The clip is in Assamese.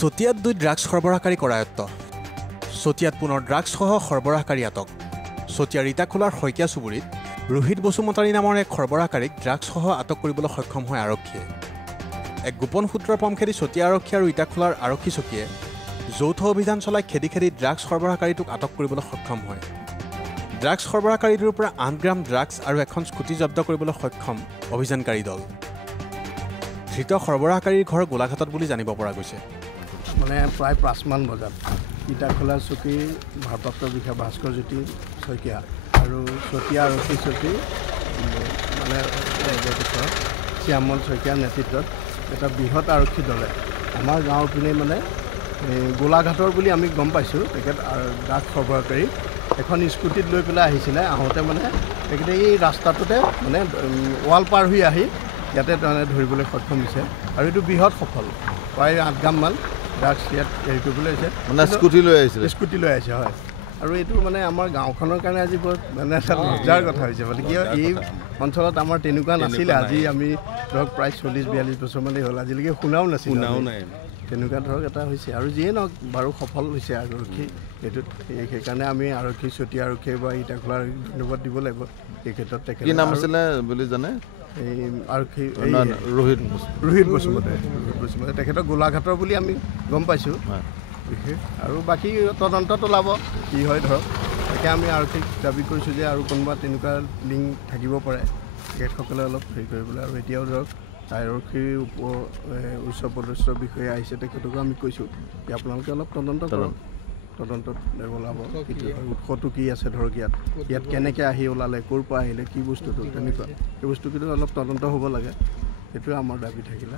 চতিয়াত 2 ড্ৰাগছ সৰবৰাহকাৰী কৰায়ত্ব চতিয়াত পুনৰ ড্ৰাগছসহ সৰবৰাহকাৰী আটক চতিয়াৰ ইটাখোলাৰ শইকীয়া চুবুৰীত ৰোহিত বসুমতাৰী নামৰ এক সৰবৰাহকাৰীক ড্ৰাগছসহ আটক কৰিবলৈ সক্ষম হয় আৰক্ষীয়ে এক গোপন সূত্ৰৰ পম খেদি চতিয়া আৰক্ষী আৰু ইটাখোলাৰ আৰক্ষী চকীয়ে যৌথ অভিযান চলাই খেদি ড্ৰাগছ সৰবৰাহকাৰীটোক আটক কৰিবলৈ সক্ষম হয় ড্ৰাগছ সৰবৰাহকাৰীটোৰ পৰা 8 গ্ৰাম ড্ৰাগছ আৰু এখন স্কুটি জব্দ কৰিবলৈ সক্ষম অভিযানকাৰী দল ধৃত সৰবৰাহকাৰীৰ ঘৰ গোলাঘাটত বুলি জানিব পৰা গৈছে মানে প্ৰায় 5 মান বজাত ইটাখোলা চকী ভাৰপ্ৰাপ্ত বিষয়া ভাস্কৰ জ্যোতি শইকীয়া আৰু চতিয়া আৰক্ষী চকী মানে শ্যামল শইকীয়াৰ নেতৃত্বত এটা বৃহৎ আৰক্ষী দলে আমাৰ গাঁৱৰ পিনে মানে গোলাঘাটৰ বুলি আমি গম পাইছোঁ তেখেত ড্ৰাগছ সৰবৰাহকাৰী এখন স্কুটিত লৈ পেলাই আহিছিলে আহোঁতে মানে তেখেতে এই ৰাস্তাটোতে মানে ৱাল পাৰ হৈ আহি ইয়াতে মানে ধৰিবলৈ সক্ষম হৈছে আৰু এইটো বৃহৎ সফল প্ৰায় 8 গ্ৰাম মান ড্ৰাগছ ইয়াত হেৰি কৰিবলৈ হৈছে মানে স্কুটি লৈ আহিছে হয় আৰু এইটো মানে আমাৰ গাঁওখনৰ কাৰণে আজি বহুত মানে এটা লজ্জাৰ কথা হৈছে মানে কিয় এই অঞ্চলত আমাৰ তেনেকুৱা নাছিলে আজি আমি ধৰক প্ৰায় 40-42 বছৰমানেই হ'ল আজিলৈকে শুনাও নাই তেনেকুৱা ধৰক এটা হৈছে আৰু যিয়ে নহওক বাৰু সফল হৈছে আৰক্ষী এইটোত সেইকাৰণে আমি আৰক্ষী চতিয়া আৰক্ষী বা ইটাখোলাৰ ধন্যবাদ দিব লাগিব এই ক্ষেত্ৰত তেখেত কি নাম আছিলে বুলি জানে এই আৰক্ষী ৰোহিত বসুমতাৰী তেখেতক গোলাঘাটৰ বুলি আমি গম পাইছোঁ বিশেষ আৰু বাকী তদন্তত ওলাব কি হয় ধৰক তাকে আমি আৰক্ষীক দাবী কৰিছোঁ যে আৰু কোনোবা তেনেকুৱা লিংক থাকিব পাৰে তেখেতসকলে অলপ হেৰি কৰিবলৈ আৰু এতিয়াও ধৰক আৰক্ষীৰ উচ্চ পদস্থ বিষয়া আহিছে তেখেতকো আমি কৈছোঁ যে আপোনালোকে অলপ তদন্তত ওলাব উৎসটো কি আছে ধৰক ইয়াত কেনেকৈ আহি ওলালে ক'ৰ পৰা আহিলে কি বস্তুটো তেনেকুৱা সেই বস্তুটো অলপ তদন্ত হ'ব লাগে সেইটোৱে আমাৰ দাবী থাকিলে